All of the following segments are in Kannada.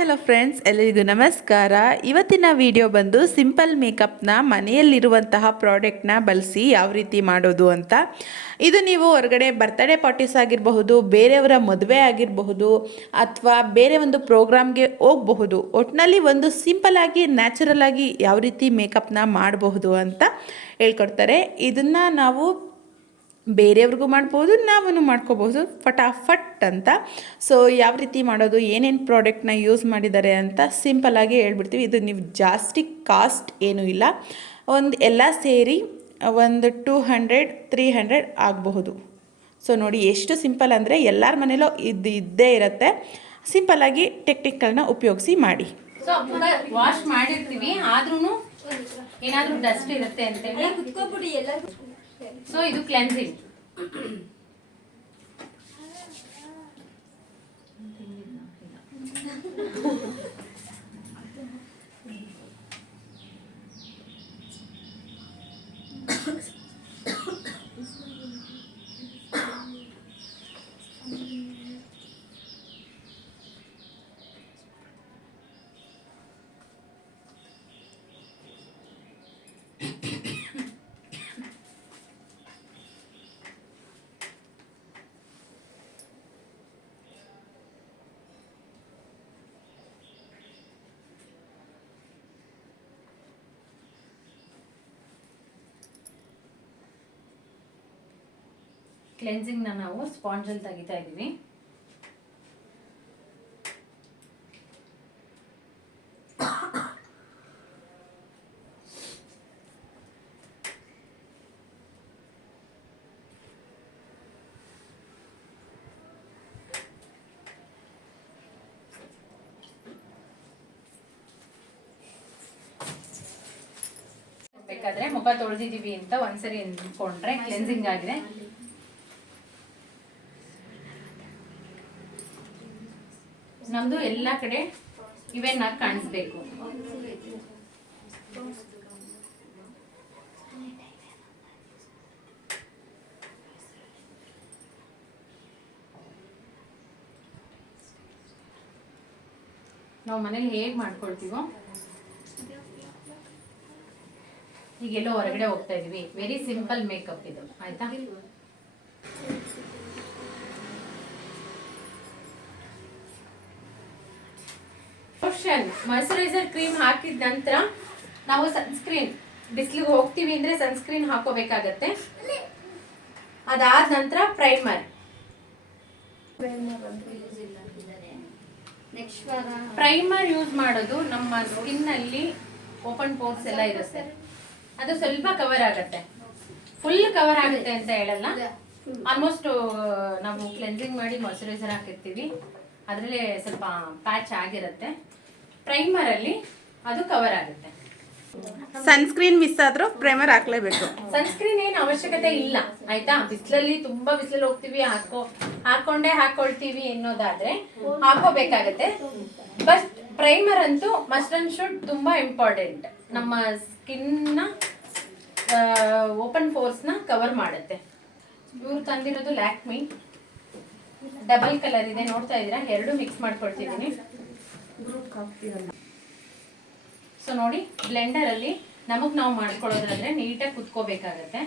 ಹಲೋ ಫ್ರೆಂಡ್ಸ್ ಎಲ್ಲರಿಗೂ ನಮಸ್ಕಾರ. ಇವತ್ತಿನ ವಿಡಿಯೋ ಬಂದು ಸಿಂಪಲ್ ಮೇಕಪ್ನ ಮನೆಯಲ್ಲಿರುವಂತಹ ಪ್ರಾಡಕ್ಟ್ನ ಬಳಸಿ ಯಾವ ರೀತಿ ಮಾಡೋದು ಅಂತ. ಇದು ನೀವು ಹೊರಗಡೆ ಬರ್ತ್ಡೇ ಪಾರ್ಟೀಸ್ ಆಗಿರಬಹುದು, ಬೇರೆಯವರ ಮದುವೆ ಆಗಿರಬಹುದು, ಅಥವಾ ಬೇರೆ ಒಂದು ಪ್ರೋಗ್ರಾಮ್ಗೆ ಹೋಗಬಹುದು. ಒಟ್ಟಿನಲ್ಲಿ ಒಂದು ಸಿಂಪಲ್ ಆಗಿ, ನ್ಯಾಚುರಲ್ ಆಗಿ ಯಾವ ರೀತಿ ಮೇಕಪ್ನ ಮಾಡಬಹುದು ಅಂತ ಹೇಳ್ಕೊಡ್ತಾರೆ. ಇದನ್ನು ನಾವು ಬೇರೆಯವ್ರಿಗೂ ಮಾಡ್ಬೋದು ನಾವೂ ಮಾಡ್ಕೋಬೋದು. ಫಟಾಫಟ್ ಅಂತ. ಸೊ ಯಾವ ರೀತಿ ಮಾಡೋದು ಏನೇನು ಪ್ರಾಡಕ್ಟ್ನ ಯೂಸ್ ಮಾಡಿದ್ದಾರೆ ಅಂತ ಸಿಂಪಲ್ಲಾಗಿ ಹೇಳ್ಬಿಡ್ತೀವಿ. ಇದು ನೀವು ಜಾಸ್ತಿ ಕಾಸ್ಟ್ ಏನೂ ಇಲ್ಲ. ಒಂದು ಎಲ್ಲ ಸೇರಿ ಒಂದು ಟೂ ಹಂಡ್ರೆಡ್ ತ್ರೀ ಹಂಡ್ರೆಡ್ ಆಗಬಹುದು. ಸೊ ನೋಡಿ ಎಷ್ಟು ಸಿಂಪಲ್ ಅಂದರೆ ಎಲ್ಲರ ಮನೇಲೂ ಇದು ಇದ್ದೇ ಇರುತ್ತೆ. ಸಿಂಪಲ್ಲಾಗಿ ಟೆಕ್ನಿಕ್ಗಳನ್ನ ಉಪಯೋಗಿಸಿ ಮಾಡಿ. ಸೊ ವಾಶ್ ಮಾಡಿರ್ತೀವಿ. ಆದ್ರೂ ಏನಾದರೂ ಡಸ್ಟ್ ಇರುತ್ತೆ ಅಂತೇಳಿ ಕುತ್ಕೋಬಿಡಿ ಎಲ್ಲ ಸೊ ಇದು ಕ್ಲೆನ್ಸಿಂಗ್ ಕ್ಲೆನ್ಸಿಂಗ್ನ ನಾವು ಸ್ಪಾಂಜಲ್ಲಿ ತೆಗಿತಾ ಇದೀವಿ ಬೇಕಾದ್ರೆ ಮುಖ ತೊಳೆದಿದೀವಿ ಅಂತ ಒಂದ್ಸರಿ ಅಂದ್ಕೊಂಡ್ರೆ ಕ್ಲೆನ್ಸಿಂಗ್ ಆಗಿದೆ. ನಮ್ದು ಎಲ್ಲ ಕಡೆ ಇವೆನ್ನ ಕಾಣಿಸ್ಬೇಕು. ನಾವು ಮನೇಲಿ ಹೇಗೆ ಮಾಡ್ಕೊಳ್ತೀವೋ? ಈಗೆಲ್ಲೋ ಹೊರಗಡೆ ಹೋಗ್ತಾ ಇದೀವಿ. ವೆರಿ ಸಿಂಪಲ್ ಮೇಕಪ್ ಇದು. ಆಯ್ತಾ? ಲೋಷನ್ ಮಾಯಶ್ಚರೈಸರ್ ಕ್ರೀಮ್ ಹಾಕಿದ ನಂತರ ನಾವು ಸನ್ಸ್ಕ್ರೀನ್ ಬಿಸಿಲಿಗೆ ಹೋಗ್ತೀವಿ ಅಂದ್ರೆ ಸನ್ಸ್ಕ್ರೀನ್ ಹಾಕೋಬೇಕಾಗತ್ತೆ. ಅದಾದ ನಂತರ ಪ್ರೈಮರ್ ಪ್ರೈಮರ್ ಯೂಸ್ ಮಾಡೋದು ನಮ್ಮ ಸ್ಕಿನ್ ಅಲ್ಲಿ ಓಪನ್ ಪೋರ್ಸ್ ಎಲ್ಲ ಇರುತ್ತೆ. ಅದು ಸ್ವಲ್ಪ ಕವರ್ ಆಗುತ್ತೆ. ಫುಲ್ ಕವರ್ ಆಗುತ್ತೆ ಅಂತ ಹೇಳಲ್ಲ. ಆಲ್ಮೋಸ್ಟ್ ನಾವು ಕ್ಲೆನ್ಸಿಂಗ್ ಮಾಡಿ ಮಾಯಶ್ಚರೈಸರ್ ಹಾಕಿರ್ತೀವಿ. ಅದರಲ್ಲೇ ಸ್ವಲ್ಪ ಪ್ಯಾಚ್ ಆಗಿರುತ್ತೆ. ಪ್ರೈಮರ್ ಅಲ್ಲಿ ಅದು ಕವರ್ ಆಗುತ್ತೆ. ಸನ್ಸ್ಕ್ರೀನ್ ಮಿಸ್ ಆದ್ರೂ ಪ್ರೈಮರ್ ಹಾಕ್ಲೇಬೇಕು. ಸನ್ಸ್ಕ್ರೀನ್ ಏನು ಅವಶ್ಯಕತೆ ಇಲ್ಲ ಆಯ್ತಾ? ಬಿಸಿಲಲ್ಲಿ ತುಂಬಾ ಬಿಸಿಲಲ್ಲಿ ಹೋಗ್ತೀವಿ ಹಾಕೋ ಹಾಕೊಂಡೇ ಹಾಕೊಳ್ತೀವಿ ಅನ್ನೋದಾದ್ರೆ ಹಾಕೋಬೇಕಾಗತ್ತೆ ಬಟ್ ಪ್ರೈಮರ್ ಅಂತೂ ಮಸ್ಟ್ ಅಂಡ್ ಶುಡ್ ತುಂಬಾ ಇಂಪಾರ್ಟೆಂಟ್ ನಮ್ಮ ಸ್ಕಿನ್ನ ಓಪನ್ ಫೋರ್ಸ್ನ ಕವರ್ ಮಾಡುತ್ತೆ. ಇವ್ರು ತಂದಿರೋದು ಲ್ಯಾಕ್ಮಿ ಡಬಲ್ ಕಲರ್ ಇದೆ ನೋಡ್ತಾ ಇದ್ದೀರಾ? ಎರಡು ಮಿಕ್ಸ್ ಮಾಡ್ಕೊಳ್ತಿದ್ದೀನಿ. ಸೊ ನೋಡಿ ಬ್ಲೆಂಡರಲ್ಲಿ ನಮಗ್ ನಾವು ಮಾಡ್ಕೊಳ್ಳೋದಾದ್ರೆ ನೀಟಾಗಿ ಕುತ್ಕೋಬೇಕಾಗತ್ತೆ.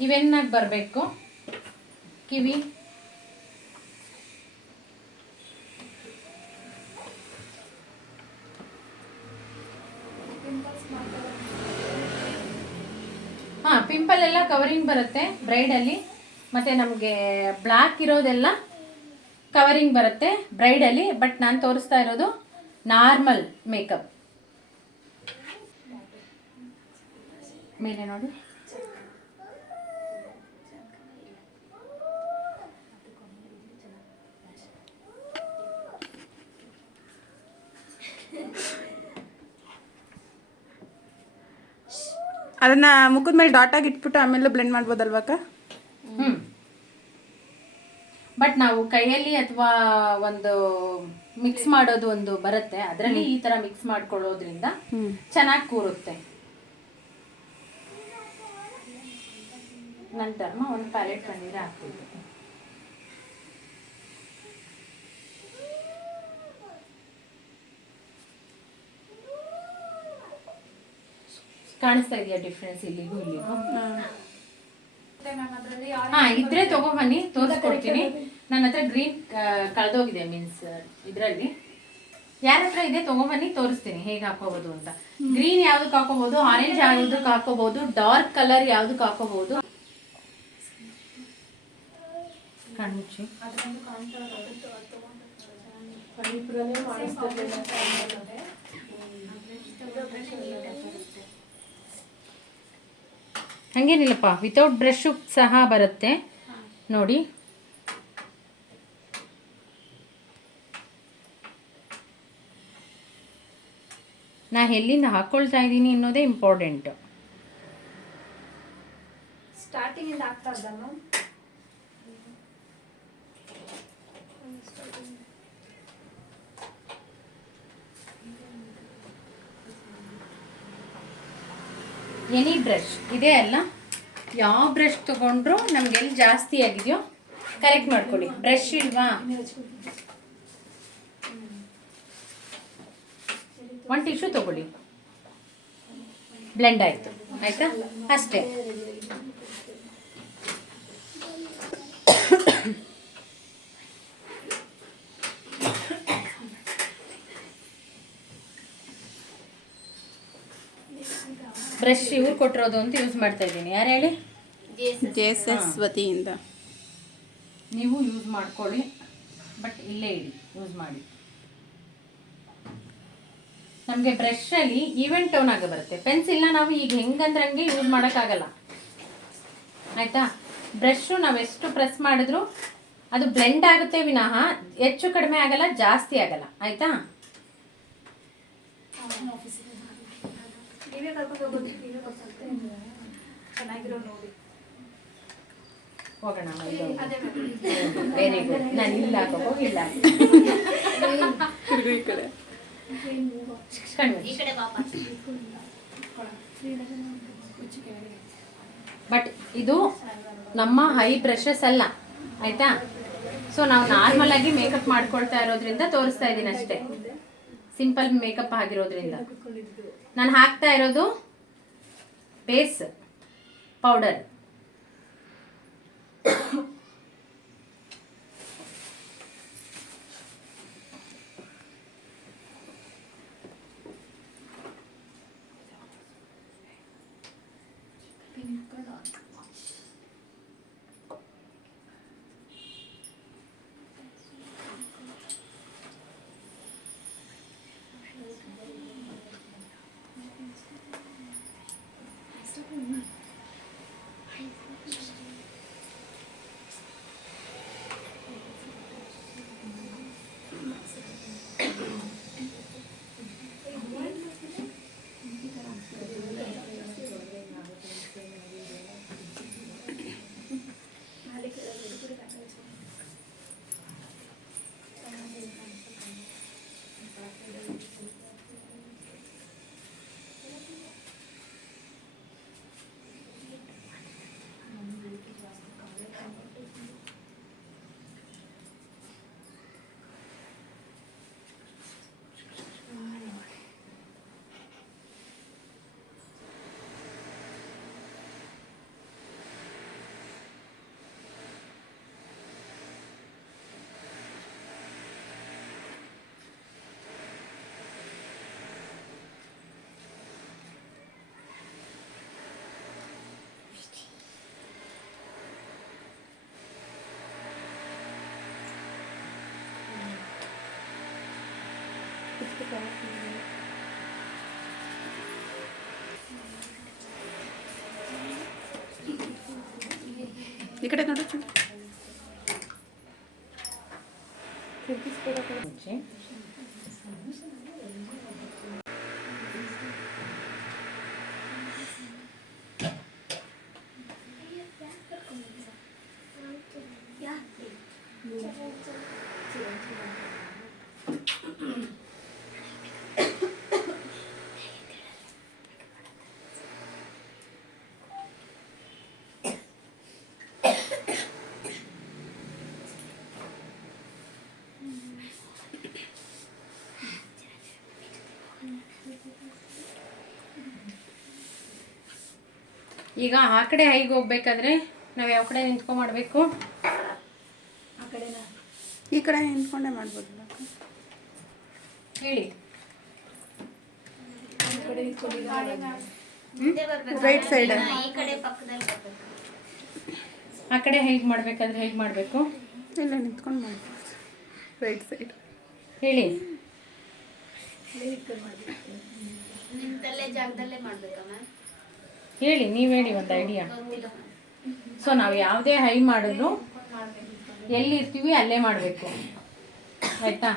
ಇವೆನ್ನಾಗಿ ಬರಬೇಕು? ಕಿವಿ ಹಾ ಪಿಂಪಲ್ ಎಲ್ಲ ಕವರಿಂಗ್ ಬರುತ್ತೆ ಬ್ರೈಡ್ ಅಲ್ಲಿ. ಮತ್ತೆ ನಮಗೆ ಬ್ಲ್ಯಾಕ್ ಇರೋದೆಲ್ಲ ಕವರಿಂಗ್ ಬರುತ್ತೆ ಬ್ರೈಡ್ ಅಲ್ಲಿ. ಬಟ್ ನಾನು ತೋರಿಸ್ತಾ ಇರೋದು ನಾರ್ಮಲ್ ಮೇಕಪ್ ಮೇಲೆ ನೋಡಿ. ಅದನ್ನ ಮುಖದ ಮೇಲೆ ಡಾಟ್ ಆಗಿ ಇಟ್ಬಿಟ್ಟು ಆಮೇಲೆ ಬ್ಲೆಂಡ್ ಮಾಡ್ಬೋದಲ್ವಾಕ ಹ್ಮ್. ಬಟ್ ನಾವು ಕೈಯಲ್ಲಿ ಅಥವಾ ಒಂದು ಮಿಕ್ಸ್ ಮಾಡೋದು ಒಂದು ಬರುತ್ತೆ. ಅದರಲ್ಲಿ ಈ ತರ ಮಿಕ್ಸ್ ಮಾಡ್ಕೊಳ್ಳೋದ್ರಿಂದ ಚೆನ್ನಾಗಿ ಕೂರುತ್ತೆ. ನಂತರ ಒಂದು ಪ್ಯಾಲೆಟ್ ಪನ್ನೀರ್ ಹಾಕ್ತೀವಿ ಕಾಣಿಸ್ತಾ ಇದೆಯಾ ಡಿಫ್ರೆನ್ಸ್ ಇಲ್ಲಿಗೂ ಇಲ್ಲಿಗೂ? ಹಾ ಇದ್ರೆ ತಗೊಬನ್ನಿ ತೋರಿಸ್ಕೊಡ್ತೀನಿ. ನನ್ನ ಹತ್ರ ಗ್ರೀನ್ ಕಳೆದೋಗಿದೆ ಮೀನ್ಸ್ ಇದರಲ್ಲಿ. ಯಾರ ಹತ್ರ ಇದೆ ತಗೊಂಬನ್ನಿ ತೋರಿಸ್ತೀನಿ ಹೇಗೆ ಹಾಕೋಬಹುದು ಅಂತ. ಗ್ರೀನ್ ಯಾವ್ದಕ್ಕೆ ಹಾಕೋಬಹುದು ಆರೆಂಜ್ ಯಾವ್ದಕ್ಕೆ ಹಾಕೋಬಹುದು ಡಾರ್ಕ್ ಕಲರ್ ಯಾವ್ದಕ್ಕೆ ಹಾಕೋಬಹುದು ಕಣ್ಮುಚ್ಚಿ. ಹಂಗೇನಿಲ್ಲಪ್ಪ ವಿತೌಟ್ ಬ್ರಷು ಸಹ ಬರುತ್ತೆ. ನೋಡಿ. ನಾ ಎಲ್ಲಿಂದ ಹಾಕೊಳ್ತಾ ಇದ್ದೀನಿ ಅನ್ನೋದೇ ಇಂಪಾರ್ಟೆಂಟ್ ಸ್ಟಾರ್ಟಿಂಗಿಂದ ಎನಿ ಬ್ರಷ್ ಇದೇ ಅಲ್ಲ. ಯಾವ ಬ್ರಷ್ ತಗೊಂಡ್ರು ನಮ್ಗೆ ಎಲ್ಲಿ ಜಾಸ್ತಿ ಆಗಿದೆಯೋ ಕರೆಕ್ಟ್ ಮಾಡ್ಕೊಳ್ಳಿ. ಬ್ರಷ್ ಇಲ್ವಾ? ಒಂದು ಟಿಶ್ಯೂ ತಗೊಳ್ಳಿ. ಬ್ಲೆಂಡ್ ಆಯ್ತು. ಆಯ್ತಾ? ಅಷ್ಟೇ. ಬ್ರಷ್ ಇವ್ರು ಕೊಟ್ಟಿರೋದು ಅಂತ ಯೂಸ್ ಮಾಡ್ತಾ ಇದ್ದೀನಿ. ಯಾರು ಹೇಳಿ? ಜೆ ಎಸ್ ಎಸ್ ವತಿಯಿಂದ ನೀವು ಯೂಸ್ ಮಾಡ್ಕೊಳ್ಳಿ ಬಟ್ ಇಲ್ಲೇ ಇಡಿ ಯೂಸ್ ಮಾಡಿ. ನಮಗೆ ಬ್ರಷಲ್ಲಿ ಈವೆಂಟ್ ಟೋನ್ ಆಗಿ ಬರುತ್ತೆ. ಪೆನ್ಸಿಲ್ನ ನಾವು ಈಗ ಹೆಂಗಂದ್ರೆ ಹಂಗೆ ಯೂಸ್ ಮಾಡೋಕ್ಕಾಗಲ್ಲ. ಆಯಿತಾ? ನಾವು ನಾವೆಷ್ಟು ಪ್ರೆಸ್ ಮಾಡಿದ್ರು ಅದು ಬ್ಲೆಂಡ್ ಆಗುತ್ತೆ ವಿನಃ ಹೆಚ್ಚು ಕಡಿಮೆ ಆಗಲ್ಲ ಜಾಸ್ತಿ ಆಗಲ್ಲ. ಆಯಿತಾ? ನೀವೇ ಕರ್ಕೊಂಡು ಚೆನ್ನಾಗಿರೋ ನೋಡಿ ಬಟ್ ಇದು ನಮ್ಮ ಹೈ ಬ್ರಷಸ್ ಅಲ್ಲ, ಆಯ್ತಾ? ಸೊ ನಾವು ನಾರ್ಮಲ್ ಆಗಿ ಮೇಕಪ್ ಮಾಡ್ಕೊಳ್ತಾ ಇರೋದ್ರಿಂದ ತೋರಿಸ್ತಾ ಇದ್ದೀನಿ ಅಷ್ಟೇ. ಸಿಂಪಲ್ ಮೇಕಪ್ ಆಗಿರೋದ್ರಿಂದ. ನಾನು ಹಾಕ್ತಾ ಇರೋದು ಬೇಸ್ ಪೌಡರ್. Mm-hmm. ಈ ಕಡೆ ನೋಡು ಚೂರು. ಮುಂಚೆ ಈಗ ಆ ಕಡೆ ಹೈಗೆ ಹೋಗ್ಬೇಕಾದ್ರೆ ನಾವು ಯಾವ ಕಡೆ ನಿಂತ್ಕೊಂಡು ಮಾಡಬೇಕು? ಆ ಕಡೆ ಈ ಕಡೆ ನಿಂತ್ಕೊಂಡೇ ಮಾಡ್ಬೋದು ಹೇಳಿ. ರೈಟ್ ಸೈಡ್ ಈ ಕಡೆ ಪಕ್ಕದಲ್ಲಿ ಬರ್ಬೇಕು. ಆ ಕಡೆ ಹೇಗೆ ಮಾಡ್ಬೇಕಾದ್ರೆ ಹೇಗೆ ಮಾಡಬೇಕು? ಇಲ್ಲ ನಿಂತ್ಕೊಂಡು ಮಾಡ್ಬೋದು. ರೈಟ್ ಸೈಡ್ ಹೇಳಿ. ನಿಂತಲ್ಲೇ ಜಾಗದಲ್ಲೇ ಮಾಡ್ಬೇಕಾ ಮ್ಯಾಮ್? ಹೇಳಿ ನೀವು ಹೇಳಿ ಒಂದು ಐಡಿಯಾ ಸೊ ನಾವು ಯಾವುದೇ ಹೈ ಮಾಡಿದ್ರು ಎಲ್ಲಿ ಇರ್ತೀವಿ ಅಲ್ಲೇ ಮಾಡಬೇಕು. ಆಯಿತಾ?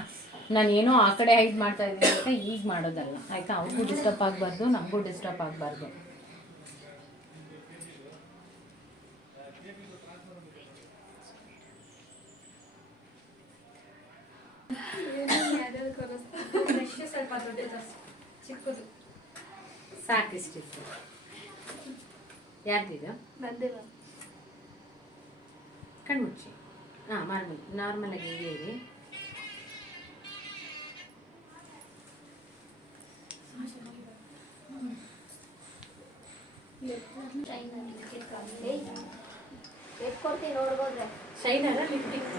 ನಾನು ಏನೋ ಆ ಕಡೆ ಹೈಡ್ ಮಾಡ್ತಾ ಇದ್ದೀನಿ ಅಂತ ಈಗ ಮಾಡೋದಲ್ಲ. ಆಯಿತಾ? ಅವ್ರಿಗೂ ಡಿಸ್ಟರ್ಬ್ ಆಗಬಾರ್ದು ನಮಗೂ ಡಿಸ್ಟರ್ಬ್ ಆಗಬಾರ್ದು. ಸಾಕಿಷ್ಟಿತ್ತು ಯಾರ್ದಿದು? ಕಣ್ಮುಚ್ಚಿ. ಹಾಂ ಮಾರ್ಮಲ್ ನಾರ್ಮಲಾಗಿ ಹೀಗೆ ಇರಿ. ಶೈನಲ್ಲ ಲಿಫ್ಟಿಂಗ್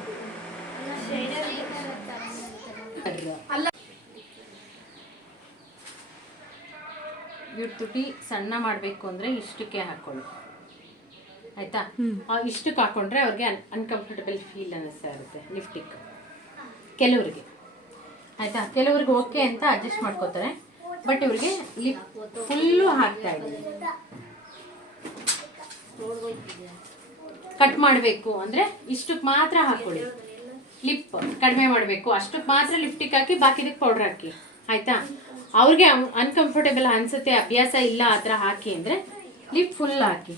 ಅಲ್ಲ ಇವ್ರ ತುಟಿ ಸಣ್ಣ ಮಾಡಬೇಕು ಅಂದರೆ ಇಷ್ಟಕ್ಕೆ ಹಾಕೊಳ್ಳಿ ಆಯ್ತಾ? ಇಷ್ಟಕ್ಕೆ ಹಾಕೊಂಡ್ರೆ ಅವ್ರಿಗೆ ಅನ್ ಅನ್ಕಂಫರ್ಟಬಲ್ ಫೀಲ್ ಅನ್ನಿಸ್ತಾ ಇರುತ್ತೆ ಲಿಫ್ಟಿಕ್ ಕೆಲವ್ರಿಗೆ. ಆಯ್ತಾ? ಕೆಲವ್ರಿಗೆ ಓಕೆ ಅಂತ ಅಡ್ಜಸ್ಟ್ ಮಾಡ್ಕೋತಾರೆ. ಬಟ್ ಇವ್ರಿಗೆ ಲಿಪ್ ಫುಲ್ಲು ಹಾಕ್ತಾ ಇದ್ದೀವಿ ಕಟ್ ಮಾಡಬೇಕು ಅಂದರೆ ಇಷ್ಟಕ್ಕೆ ಮಾತ್ರ ಹಾಕೊಳ್ಳಿ. ಲಿಪ್ ಕಡಿಮೆ ಮಾಡಬೇಕು. ಅಷ್ಟಕ್ಕೆ ಮಾತ್ರ ಲಿಫ್ಟಿಗೆ ಹಾಕಿ ಬಾಕಿದಕ್ಕೆ ಪೌಡ್ರ್ ಹಾಕಿ. ಆಯಿತಾ? ಅವ್ರಿಗೆ ಅನ್ಕಂಫರ್ಟೇಬಲ್ ಅನಿಸುತ್ತೆ ಅಭ್ಯಾಸ ಇಲ್ಲ ಆ ಥರ ಹಾಕಿ ಅಂದರೆ ಲಿಪ್ ಫುಲ್ ಹಾಕಿ.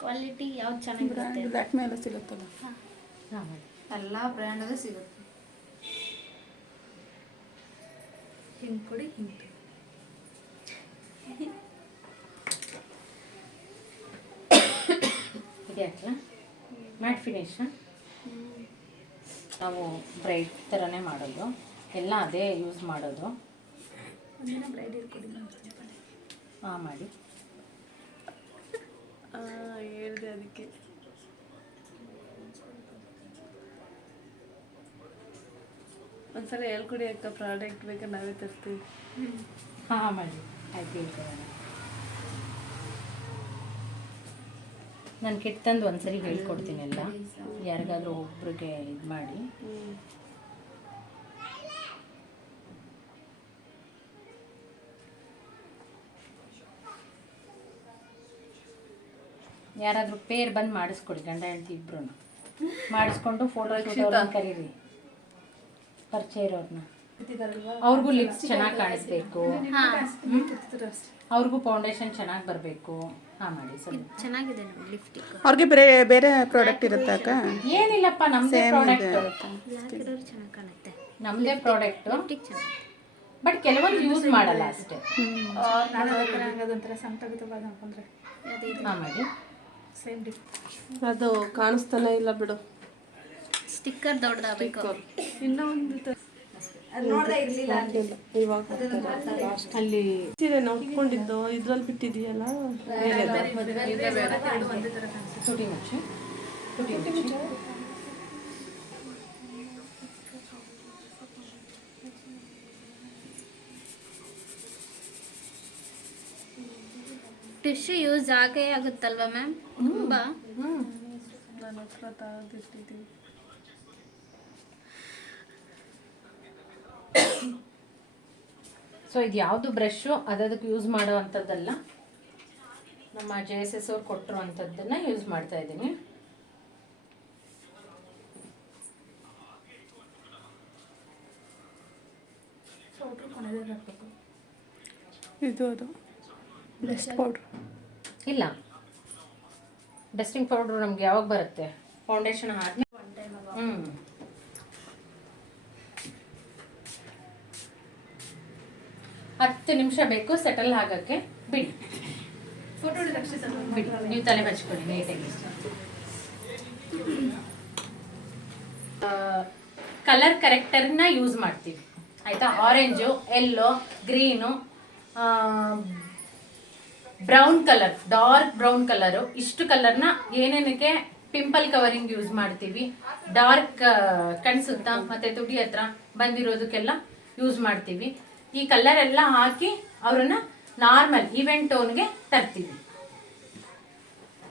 ಕ್ವಾಲಿಟಿ ಯಾವ್ದು ಚೆನ್ನಾಗಿರುತ್ತೆ? ಬ್ಲ್ಯಾಕ್ ಮೇಲೆ ಸಿಗುತ್ತಲ್ಲ. ಎಲ್ಲ ಬ್ರ್ಯಾಂಡಲ್ಲೂ ಸಿಗುತ್ತೆ. ಹಿಂಗೆ ಕೊಡಿ ಹಿಂಗೆ ಇದೆ ಹಾಕಲ್ಲ ಮ್ಯಾಟ್ ಫಿನಿಶ್ ನಾವು ಬ್ರೈಟ್ ಥರನೇ ಮಾಡೋದು. ಎಲ್ಲ ಅದೇ ಯೂಸ್ ಮಾಡೋದು. ಹಾಂ ಮಾಡಿ. ಹೇಳಿದೆ ಅದಕ್ಕೆ. ಒಂದ್ಸಲ ಹೇಳ್ಕೊಡಿ ಅಕ್ಕ ಪ್ರಾಡಕ್ಟ್ ಬೇಕಾ ನಾವೇ ತರ್ತೀವಿ. ಹಾಂ ಮಾಡಿ. ಆಯ್ತು ಹೇಳ್ಕೊಡೋಣ ನಾನು. ಕೆಟ್ಟಂದು ತಂದು ಒಂದ್ಸರಿ ಹೇಳ್ಕೊಡ್ತೀನಿ ಎಲ್ಲ ಯಾರಿಗಾದ್ರೂ ಒಬ್ರಿಗೆ ಇದು ಮಾಡಿ ಯಾರಾದರೂ ಪೇರ್ ಬಂದು ಮಾಡಿಸ್ಕೊಡಿ ಗಂಡ ಹೆಂಡತಿ ಇಬ್ರು ಮಾಡಿಸ್ಕೊಂಡು ಫೋಟೋ ಕರೀರಿ. ಪರಿಚಯ ಇರೋರ್ನ. ಅವ್ರಿಗೂ ಲಿಪ್ಸ್ ಚೆನ್ನಾಗಿ ಕಾಣಿಸ್ಬೇಕು. ಅವ್ರಿಗೂ ಫೌಂಡೇಶನ್ ಚೆನ್ನಾಗಿ ಬರಬೇಕು. ಹಾಂ ಮಾಡಿ ಸ್ವಲ್ಪ ಚೆನ್ನಾಗಿದೆ ನೋಡಿ ಲಿಫ್ಟಿಕ್ ಅವ್ರಿಗೆ ಬೇರೆ ಬೇರೆ ಪ್ರಾಡಕ್ಟ್ ಇರುತ್ತೆ ಅಕ್ಕ? ಏನಿಲ್ಲಪ್ಪ ನಮ್ಮದೇ ಪ್ರಾಡಕ್ಟ್ ಚೆನ್ನಾಗಿ ಕಾಣುತ್ತೆ. ನಮ್ಮದೇ ಪ್ರಾಡಕ್ಟ್ ಬಟ್ ಕೆಲವೊಂದು ಯೂಸ್ ಮಾಡಲ್ಲ ಅಷ್ಟೇ. ಹಾಂ ಮಾಡಿ. ಸೇಮ್ ಅದು ಕಾಣಿಸ್ತಾನೆ ಇಲ್ಲ ಬಿಡು. ಸ್ಟಿಕ್ಕರ್ ದೊಡ್ಡದಾಗಬೇಕು. ಇನ್ನೂ ಒಂದು ಇವಾಗ ಅಲ್ಲಿ ಸೀರೆ ನೋಡ್ಕೊಂಡಿದ್ದು. ಇದ್ರಲ್ಲಿ ಬಿಟ್ಟಿದೆಯಲ್ಲ? ಟಿಶ್ಯೂ ಯೂಸ್ ಆಗೇ ಆಗುತ್ತಲ್ವಾ ಮ್ಯಾಮ್? ತುಂಬ. ನನ್ನ ಹತ್ರ ತೆಗೆದಿಟ್ಟಿದ್ದೀನಿ ಸೊ ಇದು ಯಾವುದು ಬ್ರಷು ಅದಕ್ಕೆ ಯೂಸ್ ಮಾಡೋ ಅಂಥದ್ದಲ್ಲ. ನಮ್ಮ ಜೆ ಎಸ್ ಎಸ್ ಅವ್ರು ಕೊಟ್ಟಿರೋ ಅಂಥದ್ದನ್ನು ಯೂಸ್ ಮಾಡ್ತಾ ಇದ್ದೀನಿ. ಇದು ಅದು. ಬೆಸ್ಟ್ ಪೌಡ್ರ್ ಇಲ್ಲ. ಡಸ್ಟಿಂಗ್ ಪೌಡ್ರ್ ನಮ್ಗೆ ಯಾವಾಗ ಬರುತ್ತೆ? ಫೌಂಡೇಶನ್ ಹಾಕಿ. ಹ್ಞೂ ಹತ್ತು ನಿಮಿಷ ಬೇಕು ಸೆಟಲ್ ಆಗೋಕ್ಕೆ. ಬಿಡಿ. ಬಿಡಿ. ನೀವು ತಲೆ ಬಚ್ಕೊಳ್ಳಿ ನೀಟಾಗಿ. ಕಲರ್ ಕರೆಕ್ಟರ್ನ ಯೂಸ್ ಮಾಡ್ತೀವಿ. ಆಯಿತಾ? Orange yellow green brown colour dark brown colour ಇಷ್ಟು ಕಲರ್ನ ಏನೇನಕ್ಕೆ ಪಿಂಪಲ್ ಕವರಿಂಗ್ ಯೂಸ್ ಮಾಡ್ತೀವಿ. ಡಾರ್ಕ್ ಕಣ್ಸುತ್ತ ಮತ್ತೆ ತುಟಿ ಹತ್ರ ಬಂದಿರೋದಕ್ಕೆಲ್ಲ ಯೂಸ್ ಮಾಡ್ತೀವಿ. ಈ ಕಲರ್ ಎಲ್ಲ ಹಾಕಿ ಅವ್ರನ್ನ ನಾರ್ಮಲ್ ಈವೆಂಟ್ ಟೋನ್ಗೆ ತರ್ತೀವಿ.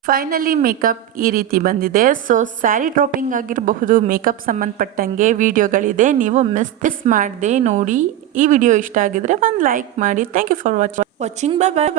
ಫೈನಲಿ ಮೇಕಪ್ ಈ ರೀತಿ ಬಂದಿದೆ. ಸೊ ಸ್ಯಾರಿ ಡ್ರಾಪಿಂಗ್ ಆಗಿರಬಹುದು ಮೇಕಪ್ ಸಂಬಂಧಪಟ್ಟಂಗೆ ವಿಡಿಯೋಗಳಿದೆ ನೀವು ಮಿಸ್ ದಿಸ್ ಮಾಡದೆ ನೋಡಿ. ಈ ವಿಡಿಯೋ ಇಷ್ಟ ಆಗಿದ್ರೆ ಒಂದು ಲೈಕ್ ಮಾಡಿ. Thank you for watching watching bye bye